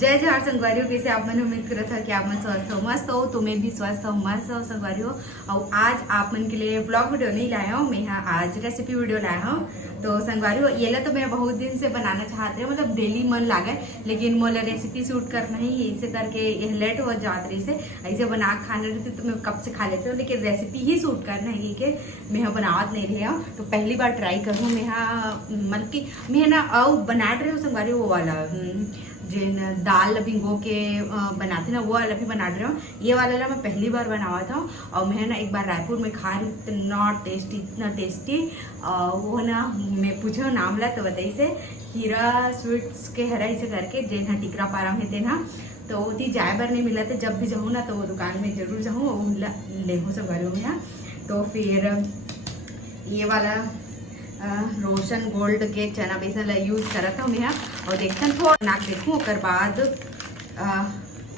जय जवाहर संगवारी हो। कैसे आप मन उम्मीद करा था कि आप मन स्वस्थ हो मस्त हो, तो मैं भी स्वस्थ हूँ मस्त हो संगवारी हो। और आज आप मन के लिए ब्लॉग वीडियो नहीं लाया हूँ, मैं यहाँ आज रेसिपी वीडियो लाया हूँ। तो संगवारी हो ये तो मैं बहुत दिन से बनाना चाहते हैं, मतलब डेली मन लागे, लेकिन मोला रेसिपी शूट करना ही इसे करके ये लेट हो जात रही से ऐसे बना खाने रहती तो मैं कब से खा लेती हूँ, लेकिन रेसिपी ही शूट करना है कि मैं यहाँ बनावत नहीं रही हूँ। तो पहली बार ट्राई करूँ मैं यहाँ, मतलब कि मैं ना और बना रही हूँ संगवारी वो वाला जिन दाल भिगो के बनाते ना वो वाला भी बना रही हूँ। ये वाला मैं पहली बार बनावा था और मैं ना एक बार रायपुर में खा रही, इतना टेस्टी वो ना मैं पूछो नाम ला तो बताई से हीरा स्वीट्स के हरा इसे करके जेना टिकरा पारा है तेना, तो ती जाए बार नहीं मिला तो जब भी जाऊँ ना तो वो दुकान में जरूर जाऊँ और ले सो घरों में। तो फिर ये वाला रोशन गोल्ड के चना बेसन ला यूज करा था मैं, और देखते थोड़ा नाक देखूँ और बाद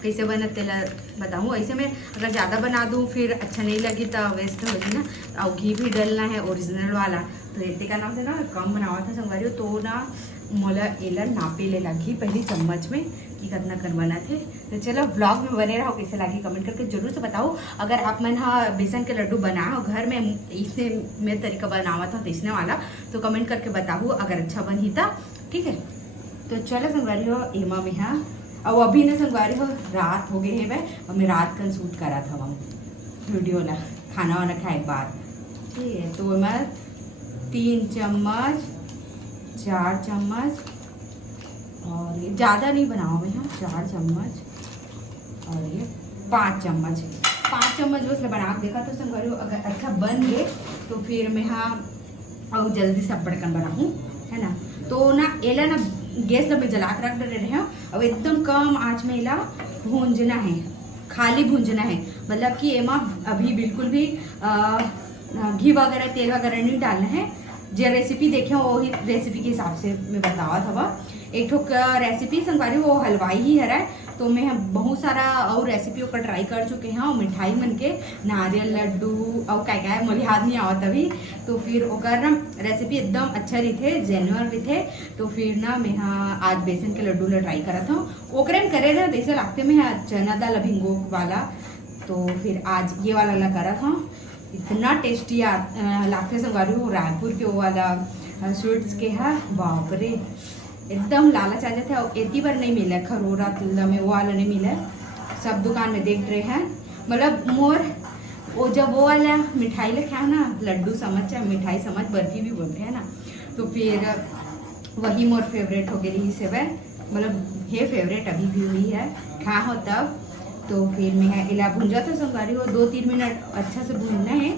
कैसे बनते ला बताऊँ। ऐसे में अगर ज़्यादा बना दूँ फिर अच्छा नहीं लगी तो वेस्ट होगी ना। और घी भी डलना है ओरिजिनल वाला, तो इतने का नाम से ना कम बनावा था संगवारी हो। तो ना मोला एला नापे ले लगी पहली चम्मच में कि कितना कर बना थे। तो चलो ब्लॉग में बने रहो, कैसे लगी कमेंट करके जरूर से बताओ। अगर आप मन हाँ बेसन के लड्डू बनाओ घर में, इसे मैं तरीका बनावा था तीसने वाला, तो कमेंट करके बताओ अगर अच्छा बनी था, ठीक है। तो चलो संगवारी हो एमा में हाँ और अभी ना संगवारी हो रात हो गई है मैं, और मैं रात कल शूट करा था वहाँ वीडियो ला खाना वाना खाए बाद, ठीक है। तो मैं 3 चम्मच 4 चम्मच और ये ज़्यादा नहीं बनाओ मैं हाँ 4 चम्मच और ये 5 चम्मच बस बना के देखा तो संगवारी हो अगर अच्छा बन गए तो फिर मैं हाँ और जल्दी से बड़कन बनाऊँ, है ना। तो ना एला ना गैस ला मैं जला कर रख रहे हैं और एकदम कम आंच में एला भूंजना है, खाली भूंजना है, मतलब कि एमा अभी बिल्कुल भी घी वगैरह तेल वगैरह नहीं डालना है। जो रेसिपी देखे वही रेसिपी के हिसाब से मैं बतावा था। एक ठोक रेसिपी संगवारी वो हलवाई ही है, तो मैं बहुत सारा और रेसिपी का ट्राई कर चुके हैं और मिठाई मन के नारियल लड्डू और क्या क्या मुझे याद नहीं आवत अभी। तो फिर ओकर ना रेसिपी एकदम अच्छा रही थे, जेन्युइन रही थे। तो फिर ना मैं हाँ आज बेसन के लड्डू ला ट्राई करा था, ओकरे में करे रहे जैसे लागते मैं चना दाल भिंगो वाला। तो फिर आज ये वाला ला करा था, इतना टेस्टी लागते संगवारी हो। रायपुर के वो वाला स्वीट्स के है, बाप रे एकदम लालच आ जाता है। और इतनी बार नहीं मिला खरोरा तुल्ला में वो वाला नहीं मिला, सब दुकान में देख रहे हैं। मतलब मोर वो जब वो वाला मिठाई लेके आओ ना, लड्डू समझ है मिठाई समझ बर्फी भी बोलते हैं ना, तो फिर वही मोर फेवरेट हो गई से वह, मतलब ये फेवरेट अभी भी हुई है खा हो तब। तो फिर मैं इला भूंजा था संगवारी हो 2-3 मिनट अच्छा से भूनना है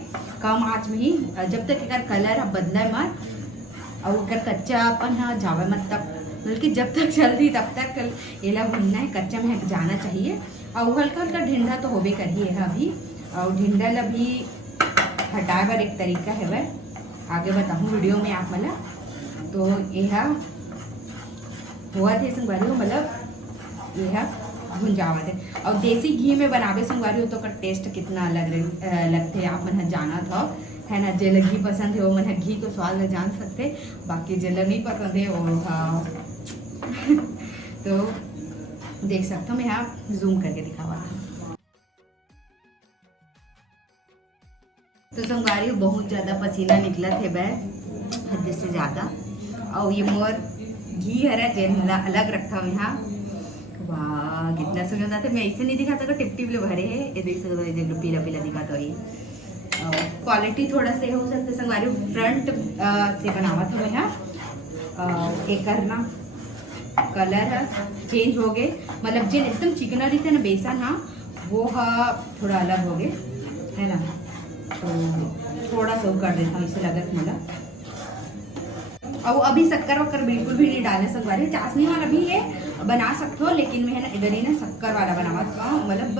कम आँच में ही, जब तक एक कलर बदला मत और अगर कच्चापन हाँ जावा मत, तब बल्कि जब तक जल्दी तब तक एला भुनना है, कच्चा में जाना चाहिए। और हल्का हल्का ढिंडा तो होबे करिए है अभी, और ढिंडा ला भी हटाए बार एक तरीका है वह आगे बताऊँ वीडियो में आप मला। तो यह हुआ थे संगवारी हो, मतलब यह भुंजावत है। और देसी घी में बनावे संगवारी हो तो का टेस्ट कितना अलग लगते आप मन जाना था, है ना। जेल घी पसंद है वो मन घी को स्वाद में जान सकते, बाकी जेल नहीं पसंद है वो तो देख सकते हो मैं यहाँ जूम करके दिखावा। तो संगवारी बहुत ज़्यादा पसीना निकला थे वह हद से ज़्यादा, और ये मोर घी हरा जेल अलग रखा हूँ यहाँ। वाह कितना सुंदर था, मैं ऐसे नहीं दिखा सका टिप टिप ले भरे है, ये देख सकते हो देख पीला पीला दिखा तो ये क्वालिटी थोड़ा सा हो सकता संगवारी फ्रंट से बनावा था मैं। एक करना कलर है चेंज हो गए, मतलब जिन एकदम चिकना रहते ना बेसन हाँ वो हाँ थोड़ा अलग हो गए, है ना। तो थोड़ा सा कर देता हूँ इसे लगत मला। और अभी शक्कर वक्कर बिल्कुल भी नहीं डाले संगवारी, चाशनी वाला भी ये बना सकते हो, लेकिन मैं ना इधर ही ना शक्कर वाला बनावा था, मतलब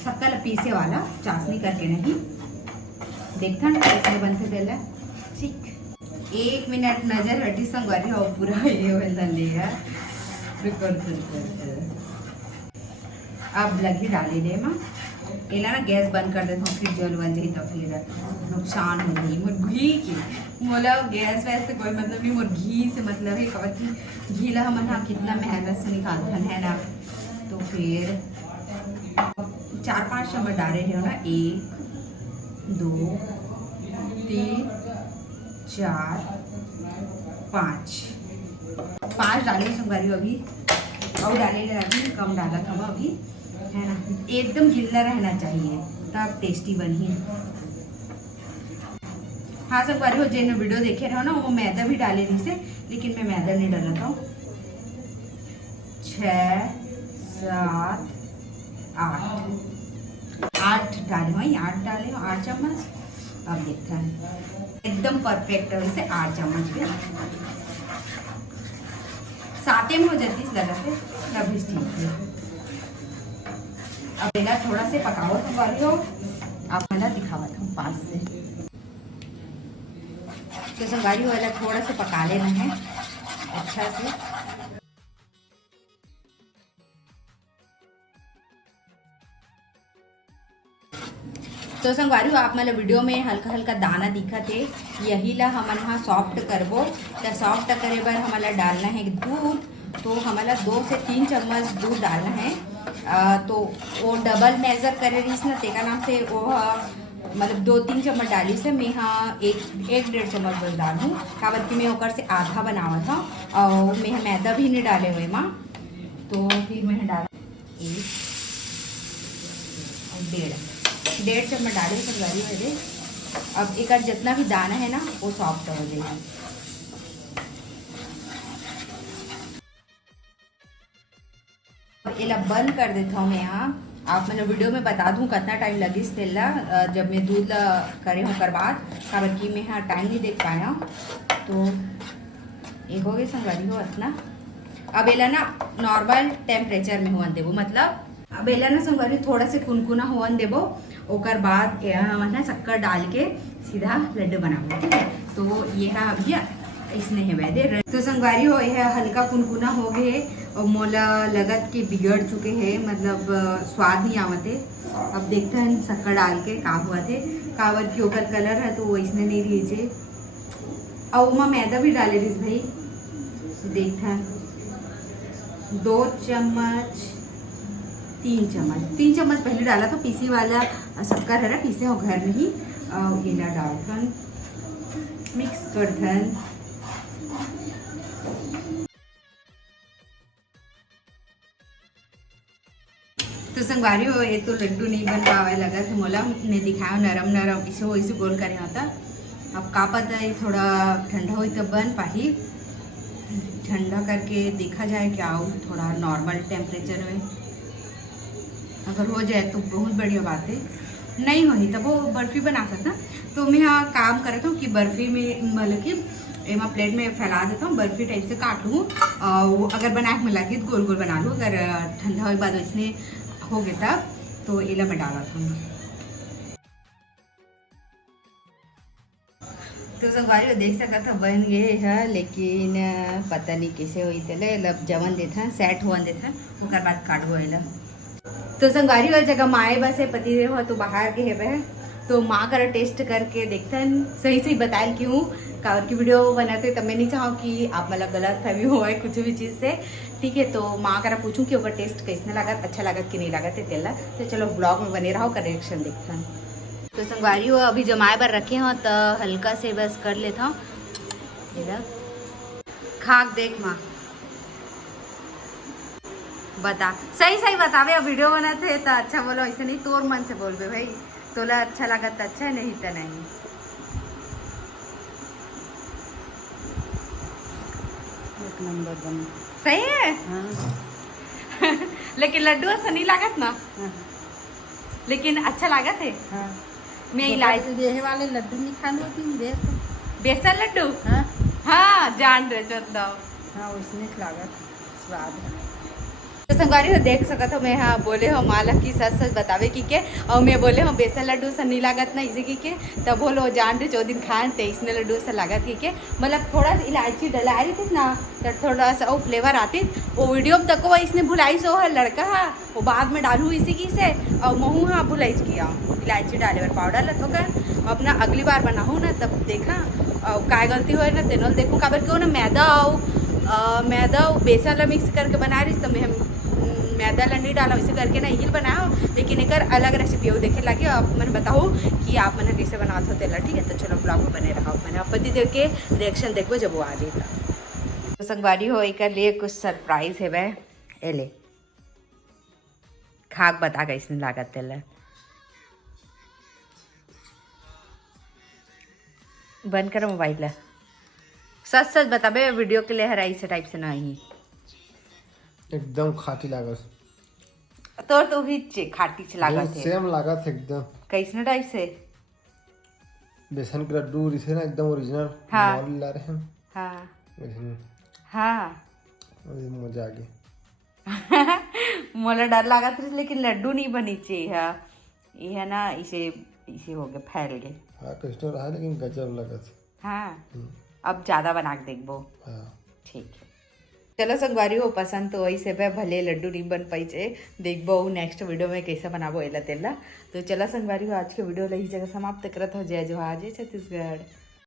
शक्कर पीसे वाला चाशनी करके नहीं। देखता ना कैसे बनते देला, ठीक 1 मिनट नजर हटी संगवारी हो पूरा ये वाला लिया अब लगी डाली दे माँ एला ना गैस बंद कर देता हूँ, फिर जल बन जाए तो फिर नुकसान हो जाए। मोर घी की मोला गैस वैस से कोई मतलब नहीं, मोर घी से मतलब है। कब घी ला हमन हाँ कितना मेहनत से निकालथन है ना। तो फिर 4-5 चम्मच डाले हो ना, 1 2 3 4 5 डाले संगवारी अभी, और डाले अभी कम डाला था अभी है ना। एकदम गिल्ला रहना चाहिए तब टेस्टी बनी। हाँ संगवारी हो जिन वीडियो देखे रहो ना वो मैदा भी डाले नहीं से, लेकिन मैं मैदा नहीं डाला था। 6 7 8 डाले हो, 8 डाले हो, 8 चम्मच। अब देखते हैं एकदम परफेक्ट है, इसे 8 चम्मच भी साते में हो जाती है लगा से तब भी ठीक है। अब मेरा थोड़ा से पकाओ संगवारी हो, आप मैंने दिखावा था पास से। तो संगवारी हो थोड़ा से पका लेना है अच्छा से। तो संगवारी हो आप मतलब वीडियो में हल्का हल्का दाना दिखा थे, यही ला हमन हाँ सॉफ्ट करबो। तो सॉफ्ट करे बर हमारा डालना है दूध। तो हमारा 2 से 3 चम्मच दूध डालना है। तो वो डबल मेजर करे रही ना, तेका नाम से वो मतलब 2-3 चम्मच डाली से मैं हाँ 1-1.5 चम्मच बस डालूँ। काबर कि मैं ओकर से आधा बनावा था और मैं मैदा भी नहीं डाले हुए माँ। तो फिर मैं डाला 1-1.5 चम्मच डाले संगवारी मेरे। अब एक जितना भी दाना है ना वो सॉफ्ट हो जाएगा। एला बंद कर देता हूँ मैं यहाँ। आप मतलब वीडियो में बता दूँ कितना टाइम लगी इस तेल ला जब मैं दूध ला करे होकर बाद, कारण कि मैं यहाँ टाइम नहीं देख पाया। तो एक हो गए संगवारी हो इतना। अब एला ना नॉर्मल टेम्परेचर में होवन देबो, मतलब अब एला ना संगवारी थोड़ा से कुनकुना होवन देबो। ओकर बाद मतलब शक्कर डाल के सीधा लड्डू बनाबो, ठीक है। तो ये है अभी इसने है वैदे। तो संगवारी हो यह हल्का कुनकुना हो गए और मोला लगत कि बिगड़ चुके हैं, मतलब स्वाद नहीं आवते। अब देखते हैं शक्कर डाल के का हुआ थे, कावर की ओकर कलर है तो वो इसने नहीं रही। और वहाँ मैदा भी डाले रही भाई, देखते हैं 2 चम्मच 3 चम्मच पहले डाला तो पीसी वाला शक्कर है ना, पीसे हो घर में ही। और इला डालथन मिक्स करथन। तो संगवारी हो ये तो लड्डू नहीं बन पावे लगा था मोला, ने दिखाया नरम नरम इसे हो इसे गोल करे होता। अब का पता है थोड़ा ठंडा हो तो बन पाही, ठंडा करके देखा जाए क्या हो। थोड़ा नॉर्मल टेम्परेचर में अगर हो जाए तो बहुत बढ़िया बात है, नहीं होगी तब वो बर्फ़ी बना सकता। तो मैं यहाँ काम करता हूँ कि बर्फ़ी में मतलब कि मैं प्लेट में फैला देता हूँ, बर्फ़ी टाइप से काट लूँ। अगर बनाए में लगी तो गोल गोल बना लूँ। अगर ठंडा होने के बाद इसने हो गया तब तो एला में डाला था। तो संगवारी देख सका था बन गए है, लेकिन पता नहीं कैसे हुई थे। लब जवन देता सेट हुआ देता उसके बाद काटबो एला। तो संगवारी वाली जगह माए बस है पति देव हो तो बाहर के है, तो माँ कर टेस्ट करके देखते हैं सही सही बताए क्यों कावर की वीडियो बनाते। तब मैं नहीं चाहूँ कि आप मतलब गलत फहमी हो कुछ भी चीज़ से, ठीक है। तो माँ करा पूछूं कि ओकर टेस्ट कैसे लागत, अच्छा लागत कि नहीं लागत है तेला। तो चलो ब्लॉग में बने रहो कर रिएक्शन देखते हैं। तो संगवारी हो अभी जमाए पर रखे हो तो हल्का से बस कर लेता हूँ। खाक देख माँ बता सही सही बतावे। अब वीडियो बनाते तो अच्छा बोलो, ऐसे नहीं तोर मन से बोल भाई, तोला अच्छा लागत तो अच्छा, नहीं तो नहीं। एक नंबर बना सही है। हाँ। लेकिन लड्डू ऐसा नहीं लागत ना। हाँ। लेकिन अच्छा लागत है। हाँ। मैं इलायची वाले लड्डू नहीं खाने होती बेसन लड्डू। हाँ हाँ जान रहे चंदा। हाँ उसने लागत स्वाद है। तो संगवारी हो देख सकत हो मैं हाँ बोले हो माला की सच सच बतावे की के और मैं बोले हो बेसन लड्डू से नहीं लागत ना इसे की के तब बोलो जान रहे 4 दिन खान थे इसने लड्डू से लागत की के मतलब थोड़ा सा इलायची डला रही थी ना तो थोड़ा सा वो फ्लेवर आती वो वीडियो में तक इसने भुलाई सो है लड़का हाँ वो बाद में डालू इसी की से और महू हाँ भुलाई किया इलायची डाले और पाउडर लत होकर अपना अगली बार बनाऊँ ना तब देखा और क्या गलती हो ना तेनों देखूँ काबर क्यों ना मैदा बेसन ला मिक्स करके बना रही तो मैं मैदा ला नहीं डाला वैसे करके ना हिल बनाओ लेकिन एक अलग रेसिपी हो देखे लगे अब मैंने बताऊँ कि आप मैंने कैसे बनाते हो तेला ठीक है तो चलो ब्लॉग में बने रहा मैंने पति देव के रिएक्शन देखो जब वो आ जाएगा तो संगवारी हो एक लिए कुछ सरप्राइज है वह एले खाक बता कैसे लागत तेला बंद करो मोबाइल सच सच बता बे वीडियो के लिए हर ऐसे टाइप से ना आई एकदम खाटी लागत तो भी खाटी से लागत है सेम लागत एकदम कैसे टाइप से बेसन के लड्डू इसे ना एकदम ओरिजिनल हाँ। मॉल ला रहे हैं हाँ वैसे हाँ अभी मजा आ गया मोला डर लगा था लेकिन लड्डू नहीं बनी चाहिए यह ना इसे इसे हो गया फैल गए हाँ कस्टमर रहा लेकिन गजब लागत हाँ अब ज़्यादा बना के देखबो हाँ ठीक है चलो संगवारी हो पसंद तो वैसे पे भले लड्डू नहीं बन पाई देखबो नेक्स्ट वीडियो में कैसे बनाबो एला तेला तो चला संगवारी हो आज के वीडियो ला ही जगह समाप्त करत हो जय जोहार जय छत्तीसगढ़।